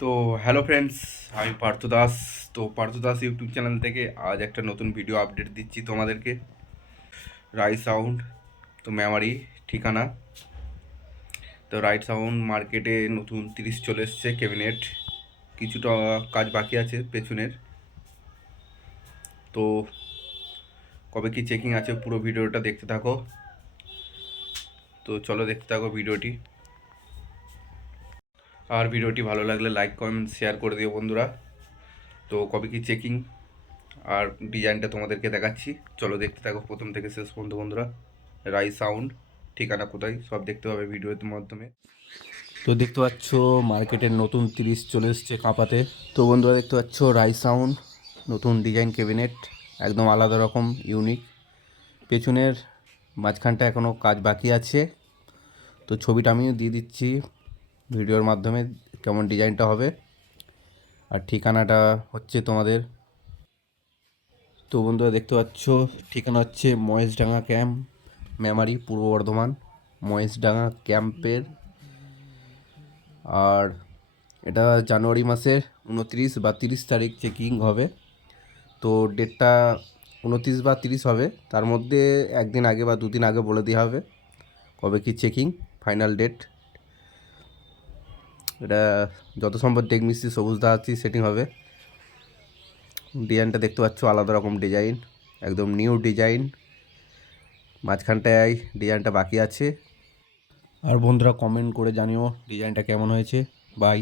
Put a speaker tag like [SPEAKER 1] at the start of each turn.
[SPEAKER 1] তো hello friends আমি পার্থ দাস। তো পার্থ দাস ইউটিউব চ্যানেল থেকে আজ একটা নতুন ভিডিও আপডেট দিচ্ছি তোমাদেরকে। রাই সাউন্ড তো মেমারি ঠিকানা। তো রাইট সাউন্ড মার্কেটে নতুন তিরিশ চলে এসছে ক্যাবিনেট কিছুটা কাজ বাকি আছে পেছনের। তো কবে কি চেকিং আছে পুরো ভিডিওটা দেখতে থাকো। তো চলো দেখতে থাকো ভিডিওটি আর ভিডিওটি ভালো লাগলে লাইক কমেন্ট শেয়ার করে দিও বন্ধুরা। তো কবে কি চেকিং আর ডিজাইনটা তোমাদেরকে দেখাচ্ছি। চলো দেখতে থাকো প্রথম থেকে শেষ পর্যন্ত বন্ধুরা। রাই সাউন্ড ঠিকানা কোথায়? সব দেখতে পাবে ভিডিওর মাধ্যমে। তো দেখতে পাচ্ছ মার্কেটের নতুন তিরিশ চলে এসছে কাঁপাতে। তো বন্ধুরা দেখতে পাচ্ছ রাই সাউন্ড নতুন ডিজাইন ক্যাবিনেট একদম আলাদা রকম ইউনিক পেছনের মাঝখানটা এখনও কাজ বাকি আছে। তো ছবিটা আমিও দিয়ে দিচ্ছি। ভিডিওর মাধ্যমে কেমন ডিজাইনটা হবে। আর ঠিকানাটা হচ্ছে তোমাদের। তো বন্ধুরা দেখতে পাচ্ছ, ঠিকানা হচ্ছে মহেশডাঙ্গা ক্যাম্প, মেমারি, পূর্ব বর্ধমান, মহেশডাঙ্গা ক্যাম্পের। আর এটা জানুয়ারি মাসের উনত্রিশ বা তিরিশ তারিখ চেকিং হবে। তো ডেটটা উনত্রিশ বা তিরিশ হবে। তার মধ্যে একদিন আগে বা দুদিন আগে বলে দেওয়া হবে কবে কি চেকিং, ফাইনাল ডেট। এটা যত সম্ভব ডেক মিস্ত্রি সবুজ দাহাচ্ছি সেটিং হবে। ডিজাইনটা দেখতে পাচ্ছ, আলাদা রকম ডিজাইন একদম নিউ ডিজাইন মাঝখানটায় ডিজাইনটা বাকি আছে। আর বন্ধুরা কমেন্ট করে জানিও ডিজাইনটা কেমন হয়েছে। বাই